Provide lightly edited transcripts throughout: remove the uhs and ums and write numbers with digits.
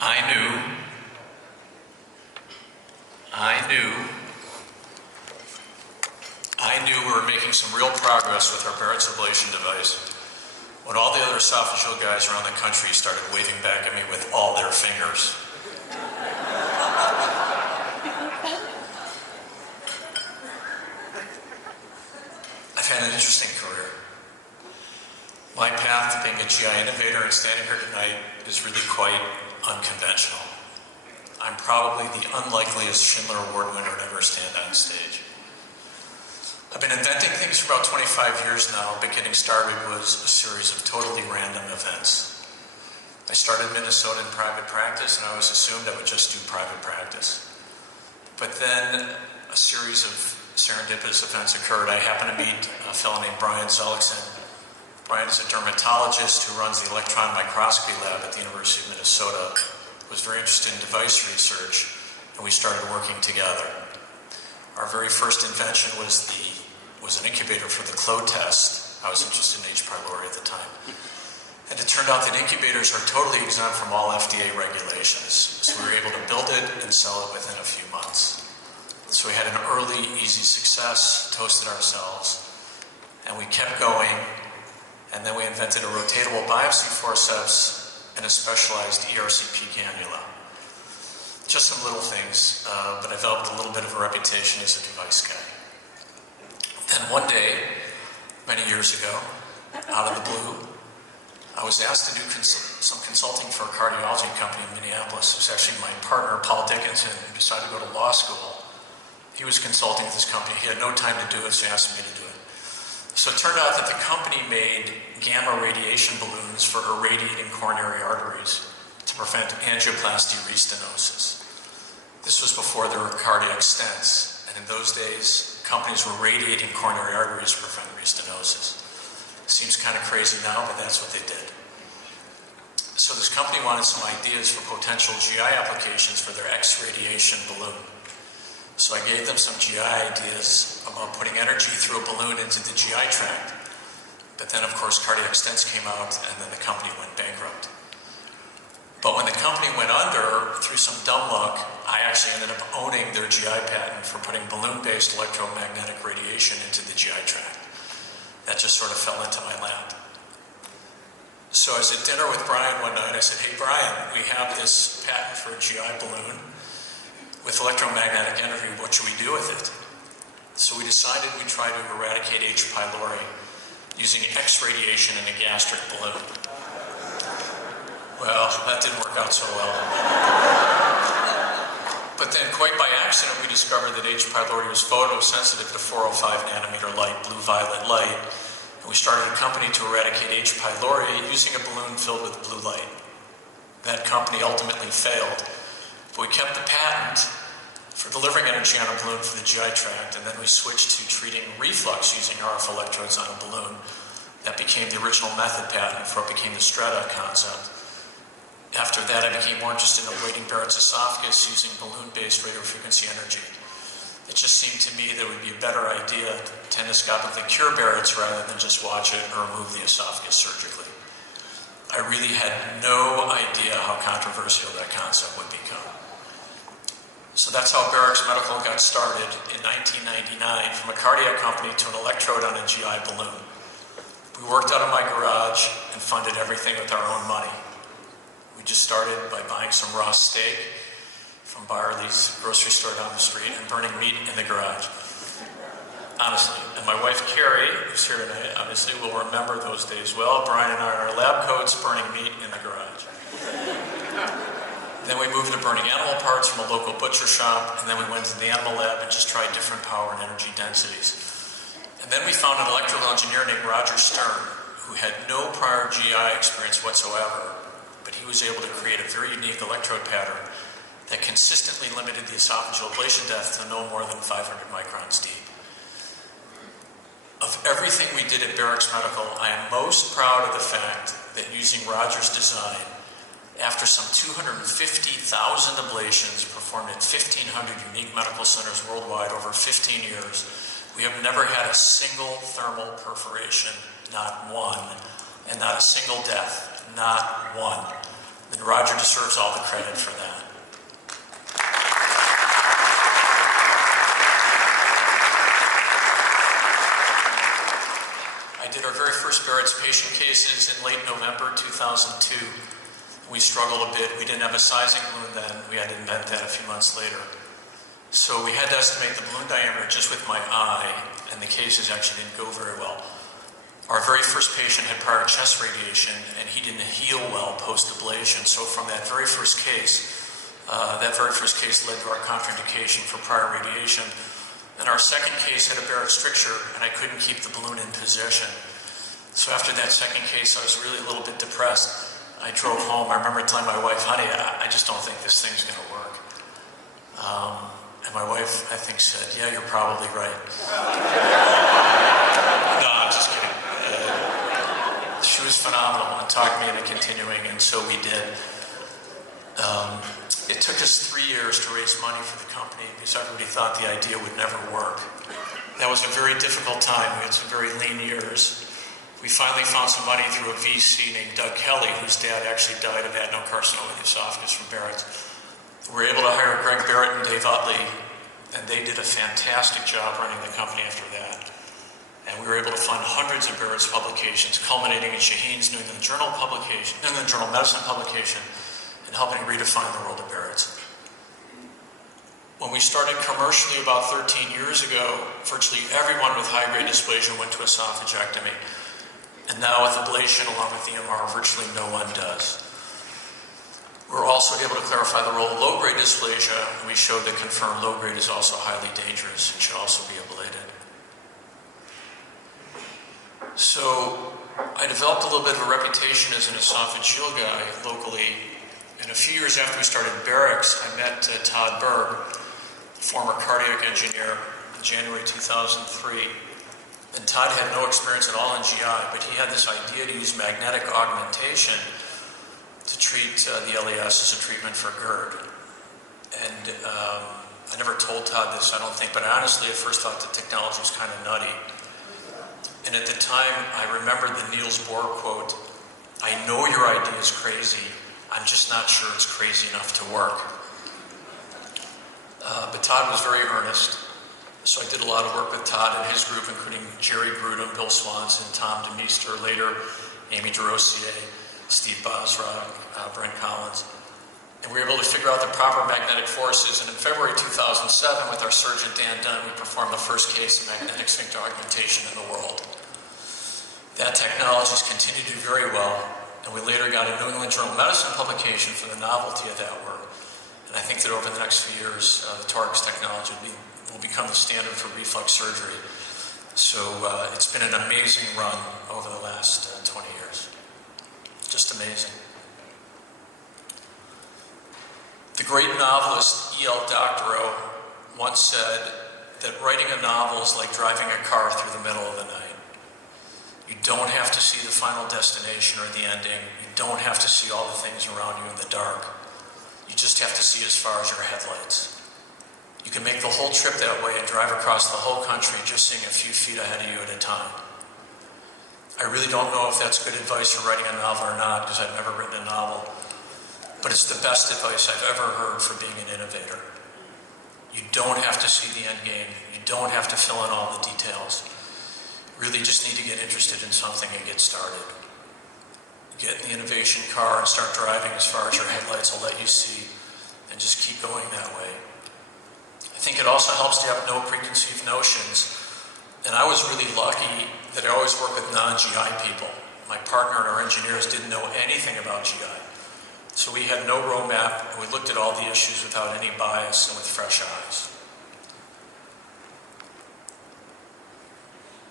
I knew we were making some real progress with our BARRX ablation device when all the other esophageal guys around the country started waving back at me with all their fingers. I've had an interesting career. My path to being a GI innovator and standing here tonight is really quite unconventional. I'm probably the unlikeliest Schindler Award winner to ever stand on stage. I've been inventing things for about 25 years now, but getting started was a series of totally random events. I started in Minnesota in private practice, and I always assumed I would just do private practice. But then a series of serendipitous events occurred. I happened to meet a fellow named Brian Zollickson. Brian is a dermatologist who runs the electron microscopy lab at the University of Minnesota, was very interested in device research, and we started working together. Our very first invention was an incubator for the Clo test. I was interested in H. pylori at the time. And it turned out that incubators are totally exempt from all FDA regulations. So we were able to build it and sell it within a few months. So we had an early, easy success, toasted ourselves, and we kept going. And then we invented a rotatable biopsy forceps and a specialized ERCP cannula. Just some little things, but I developed a little bit of a reputation as a device guy. Then one day, many years ago, out of the blue, I was asked to do some consulting for a cardiology company in Minneapolis. It was actually my partner, Paul Dickinson, who decided to go to law school. He was consulting with this company. He had no time to do it, so he asked me to do it. So it turned out that the company made gamma radiation balloons for irradiating coronary arteries to prevent angioplasty restenosis. This was before there were cardiac stents, and in those days, companies were radiating coronary arteries to prevent restenosis. Seems kind of crazy now, but that's what they did. So this company wanted some ideas for potential GI applications for their X-radiation balloon. So I gave them some GI ideas about putting energy through a balloon into the GI tract. But then, of course, cardiac stents came out, and then the company went bankrupt. But when the company went under, through some dumb luck, I actually ended up owning their GI patent for putting balloon-based electromagnetic radiation into the GI tract. That just sort of fell into my lap. So I was at dinner with Brian one night. I said, "Hey, Brian, we have this patent for a GI balloon with electromagnetic energy. What should we do with it?" So we decided we'd try to eradicate H. pylori using X radiation in a gastric balloon. Well, that didn't work out so well. But then, quite by accident, we discovered that H. pylori was photosensitive to 405 nanometer light, blue-violet light, and we started a company to eradicate H. pylori using a balloon filled with blue light. That company ultimately failed, but we kept the patent for delivering energy on a balloon for the GI tract, and then we switched to treating reflux using RF electrodes on a balloon. That became the original method patent for what became the Strata concept. After that, I became more interested in ablating Barrett's esophagus using balloon-based radiofrequency energy. It just seemed to me that it would be a better idea to endoscopically cure Barrett's rather than just watch it or remove the esophagus surgically. I really had no idea how controversial that concept would become. So that's how BARRX Medical got started in 1999, from a cardiac company to an electrode on a GI balloon. We worked out of my garage and funded everything with our own money. We just started by buying some raw steak from Byerly's grocery store down the street and burning meat in the garage. Honestly. And my wife, Carrie, who's here tonight, obviously will remember those days well. Brian and I in our lab coats burning meat in the garage. Then we moved to burning animal parts from a local butcher shop, and then we went to the animal lab and just tried different power and energy densities. And then we found an electrical engineer named Roger Stern, who had no prior GI experience whatsoever, but he was able to create a very unique electrode pattern that consistently limited the esophageal ablation depth to no more than 500 microns deep. Of everything we did at BARRX Medical, I am most proud of the fact that using Roger's design, after some 250,000 ablations performed at 1,500 unique medical centers worldwide over 15 years, we have never had a single thermal perforation, not one, and not a single death, not one. And Roger deserves all the credit for that. I did our very first BARRX patient cases in late November 2002. We struggled a bit. We didn't have a sizing balloon then. We had to invent that a few months later. So we had to estimate the balloon diameter just with my eye, and the cases actually didn't go very well. Our very first patient had prior chest radiation, and he didn't heal well post-ablation. So from that very first case led to our contraindication for prior radiation. And our second case had a BARRX stricture, and I couldn't keep the balloon in position. So after that second case, I was really a little bit depressed. I drove home. I remember telling my wife, honey, I just don't think this thing's going to work. And my wife, I think, said, yeah, you're probably right. No, I'm just kidding. She was phenomenal and talked me into continuing, and so we did. It took us 3 years to raise money for the company because everybody thought the idea would never work. That was a very difficult time. We had some very lean years. We finally found some money through a VC named Doug Kelly, whose dad actually died of adenocarcinoma of the esophagus from BARRX. We were able to hire Greg Barrett and Dave Utley, and they did a fantastic job running the company after that. And we were able to fund hundreds of BARRX publications, culminating in Shaheen's New England Journal Medicine publication, and helping redefine the world of BARRX. When we started commercially about 13 years ago, virtually everyone with high-grade dysplasia went to esophagectomy. And now with ablation along with EMR, virtually no one does. We're also able to clarify the role of low-grade dysplasia, and we showed that confirmed low-grade is also highly dangerous and should also be ablated. So I developed a little bit of a reputation as an esophageal guy locally, and a few years after we started BARRX, I met Todd Berg, former cardiac engineer, in January 2003. And Todd had no experience at all in GI, but he had this idea to use magnetic augmentation to treat the LES as a treatment for GERD. And I never told Todd this, I don't think, but I honestly at first thought the technology was kind of nutty. And at the time, I remembered the Niels Bohr quote, "I know your idea is crazy, I'm just not sure it's crazy enough to work." But Todd was very earnest. So I did a lot of work with Todd and his group, including Jerry Grudem, Bill Swanson, Tom DeMeester, later Amy DeRosier, Steve Bosrock, Brent Collins. And we were able to figure out the proper magnetic forces. And in February 2007, with our surgeon Dan Dunn, we performed the first case of magnetic sphincter augmentation in the world. That technology has continued to do very well. And we later got a New England Journal of Medicine publication for the novelty of that work. And I think that over the next few years, the BARRX technology will become the standard for reflux surgery. So it's been an amazing run over the last 20 years. Just amazing. The great novelist E.L. Doctorow once said that writing a novel is like driving a car through the middle of the night. You don't have to see the final destination or the ending. You don't have to see all the things around you in the dark. You just have to see as far as your headlights. You can make the whole trip that way and drive across the whole country just seeing a few feet ahead of you at a time. I really don't know if that's good advice for writing a novel or not, because I've never written a novel, but it's the best advice I've ever heard for being an innovator. You don't have to see the end game. You don't have to fill in all the details. You really just need to get interested in something and get started. Get in the innovation car and start driving as far as your headlights will let you see, and just keep going that way. I think it also helps to have no preconceived notions. And I was really lucky that I always worked with non-GI people. My partner and our engineers didn't know anything about GI. So we had no roadmap, and we looked at all the issues without any bias and with fresh eyes.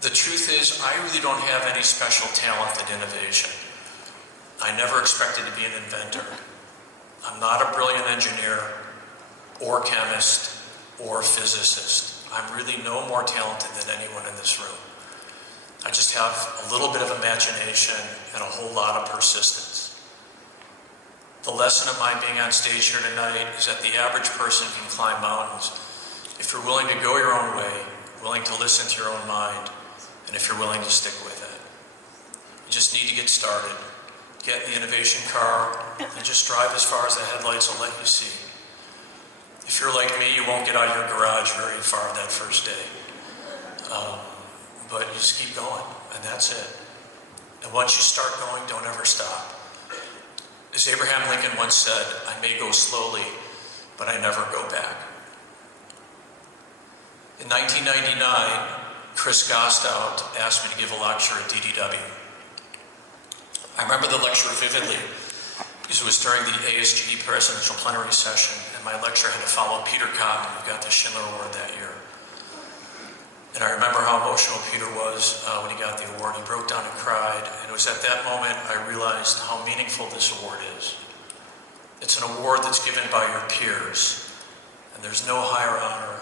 The truth is, I really don't have any special talent at innovation. I never expected to be an inventor. I'm not a brilliant engineer or chemist or physicist. I'm really no more talented than anyone in this room. I just have a little bit of imagination and a whole lot of persistence. The lesson of my being on stage here tonight is that the average person can climb mountains if you're willing to go your own way, willing to listen to your own mind, and if you're willing to stick with it. You just need to get started. get in the innovation car, and just drive as far as the headlights will let you see. If you're like me, you won't get out of your garage very far that first day. But you just keep going, and that's it. And once you start going, don't ever stop. As Abraham Lincoln once said, I may go slowly, but I never go back. In 1999, Chris Gostow asked me to give a lecture at DDW. I remember the lecture vividly because it was during the ASGE presidential plenary session, and my lecture had to follow Peter Cotton, who got the Schindler Award that year. And I remember how emotional Peter was when he got the award. He broke down and cried, and it was at that moment I realized how meaningful this award is. It's an award that's given by your peers, and there's no higher honor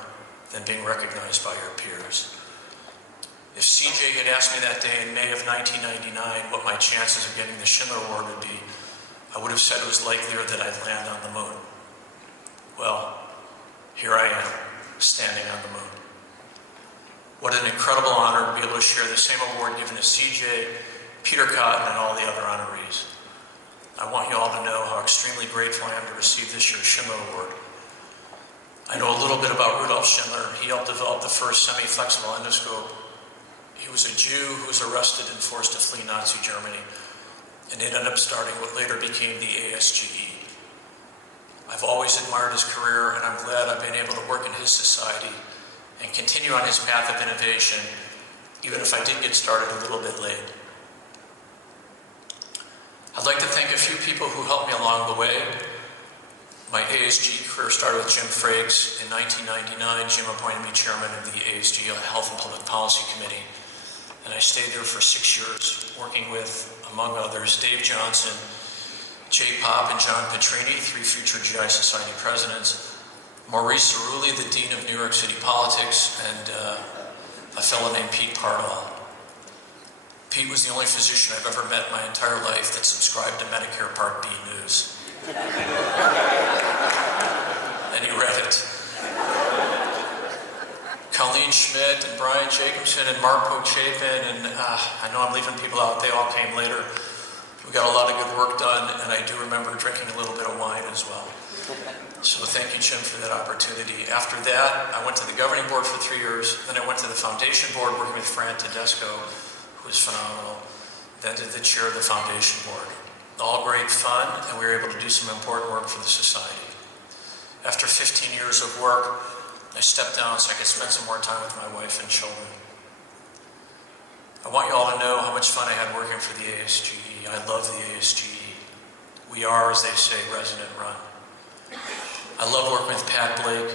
than being recognized by your peers. If CJ had asked me that day in May of 1999 what my chances of getting the Schindler Award would be, I would have said it was likelier that I'd land on the moon. Well, here I am, standing on the moon. What an incredible honor to be able to share the same award given to CJ, Peter Cotton, and all the other honorees. I want you all to know how extremely grateful I am to receive this year's Schindler Award. I know a little bit about Rudolf Schindler. He helped develop the first semi-flexible endoscope. He was a Jew who was arrested and forced to flee Nazi Germany, and it ended up starting what later became the ASGE. I've always admired his career, and I'm glad I've been able to work in his society and continue on his path of innovation, even if I did get started a little bit late. I'd like to thank a few people who helped me along the way. My ASGE career started with Jim Frakes. In 1999, Jim appointed me chairman of the ASGE Health and Public Policy Committee, and I stayed there for 6 years, working with, among others, Dave Johnson, Jay Pop, and John Petrini, 3 future GI Society presidents, Maurice Cerulli, the Dean of New York City Politics, and a fellow named Pete Pardall. Pete was the only physician I've ever met in my entire life that subscribed to Medicare Part B news. And he read it. Colleen Schmidt and Brian Jacobson and Mark Pochapin, and I know I'm leaving people out, they all came later. We got a lot of good work done, and I do remember drinking a little bit of wine as well. So thank you, Jim, for that opportunity. After that, I went to the governing board for 3 years. Then I went to the foundation board working with Fran Tedesco, who was phenomenal. Then to the chair of the foundation board. All great fun, and we were able to do some important work for the society. After 15 years of work, I stepped down so I could spend some more time with my wife and children. I want you all to know how much fun I had working for the ASGE. I love the ASGE. We are, as they say, resident run. I love working with Pat Blake,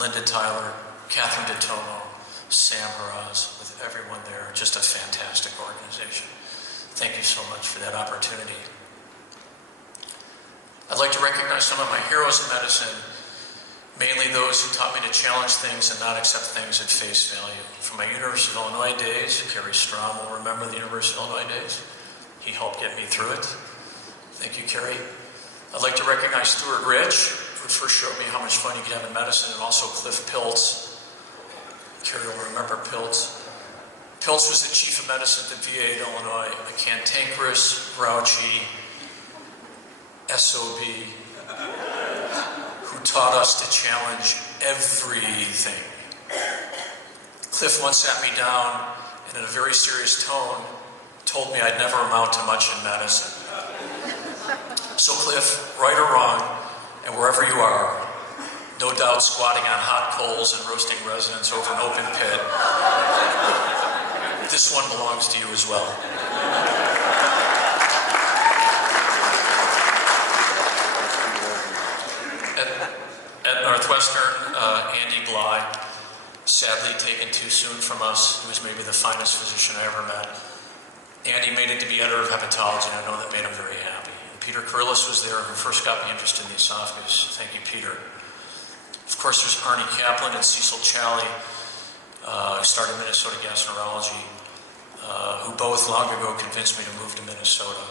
Linda Tyler, Catherine DeTomo, Sam Haraz, with everyone there. Just a fantastic organization. Thank you so much for that opportunity. I'd like to recognize some of my heroes in medicine, mainly those who taught me to challenge things and not accept things at face value. From my University of Illinois days, Kerry Strom will remember the University of Illinois days. He helped get me through it. Thank you, Kerry. I'd like to recognize Stuart Rich, who first showed me how much fun you could have in medicine, and also Cliff Piltz. Kerry will remember Piltz. Piltz was the chief of medicine at the VA in Illinois, a cantankerous, grouchy SOB who taught us to challenge everything. Cliff once sat me down and in a very serious tone told me I'd never amount to much in medicine. So Cliff, right or wrong, and wherever you are, no doubt squatting on hot coals and roasting residents over an open pit, this one belongs to you as well. At Northwestern, Andy Bly, sadly taken too soon from us. He was maybe the finest physician I ever met. Andy made it to be editor of hepatology, and I know that made him very happy. And Peter Kurillis was there, who first got me interested in the esophagus. Thank you, Peter. Of course, there's Arnie Kaplan and Cecil Challey, who started Minnesota Gastroenterology, who both long ago convinced me to move to Minnesota.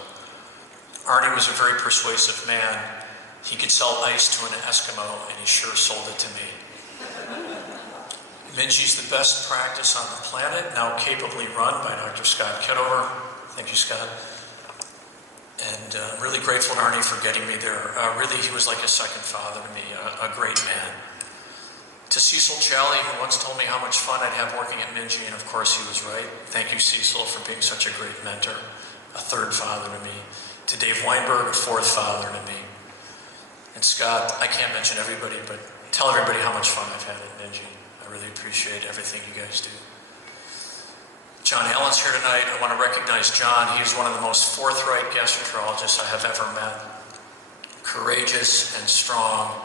Arnie was a very persuasive man. He could sell ice to an Eskimo, and he sure sold it to me. Minji's the best practice on the planet, now capably run by Dr. Scott Ketover. Thank you, Scott. And I'm really grateful to Arnie for getting me there. Really, he was like a second father to me, a great man. To Cecil Challey, who once told me how much fun I'd have working at Minji, and of course he was right. Thank you, Cecil, for being such a great mentor, a third father to me. To Dave Weinberg, a fourth father to me. And Scott, I can't mention everybody, but tell everybody how much fun I've had at Minji. I really appreciate everything you guys do. John Allen's here tonight. I want to recognize John. He's one of the most forthright gastroenterologists I have ever met. Courageous and strong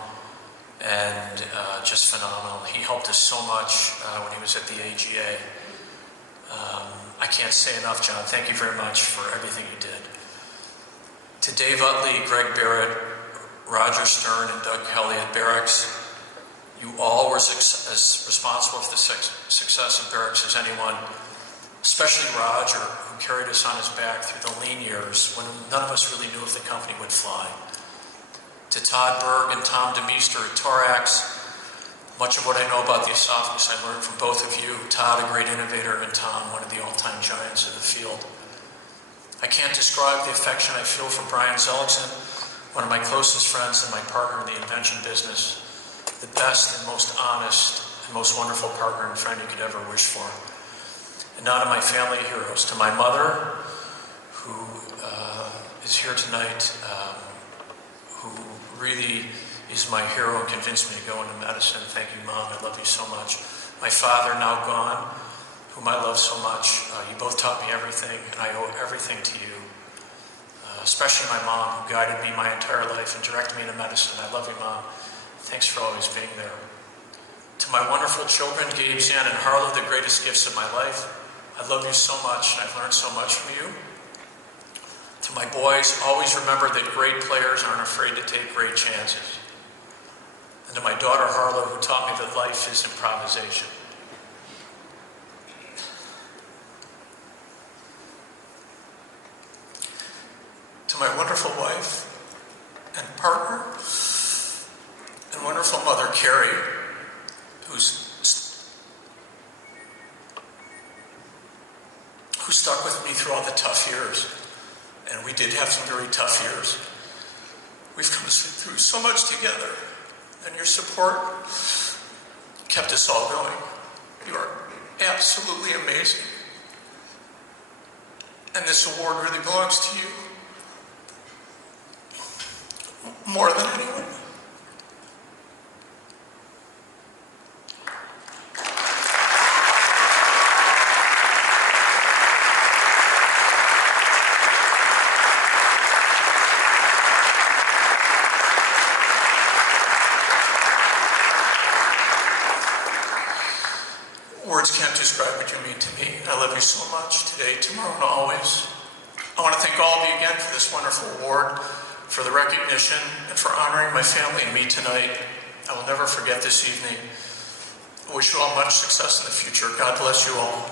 and just phenomenal. He helped us so much when he was at the AGA. I can't say enough, John. Thank you very much for everything you did. To Dave Utley, Greg Barrett, Roger Stern, and Doug Kelly at BARRX, you all were as responsible for the success of BARRX as anyone, especially Roger, who carried us on his back through the lean years when none of us really knew if the company would fly. To Todd Berg and Tom DeMeester at Thorax, much of what I know about the esophagus I learned from both of you. Todd, a great innovator, and Tom, one of the all-time giants of the field. I can't describe the affection I feel for Brian Zellickson, one of my closest friends and my partner in the invention business, the best and most honest and most wonderful partner and friend you could ever wish for. And now to my family heroes, to my mother, who is here tonight, who really is my hero and convinced me to go into medicine. Thank you, Mom. I love you so much. My father, now gone, whom I love so much. You both taught me everything, and I owe everything to you. Especially my mom, who guided me my entire life and directed me into medicine. I love you, Mom. Thanks for always being there. To my wonderful children, Gabe, Zan, and Harlow, the greatest gifts of my life. I love you so much, and I've learned so much from you. To my boys, always remember that great players aren't afraid to take great chances. And to my daughter, Harlow, who taught me that life is improvisation. To my wonderful wife and partner and wonderful mother, Carrie, who stuck with me through all the tough years. And we did have some very tough years. We've come through so much together, and your support kept us all going. You are absolutely amazing. And this award really belongs to you. More than anyone. Words can't describe what you mean to me. I love you so much today, tomorrow, and always. I want to thank all of you again for this wonderful award, for the recognition, and for honoring my family and me tonight. I will never forget this evening. I wish you all much success in the future. God bless you all.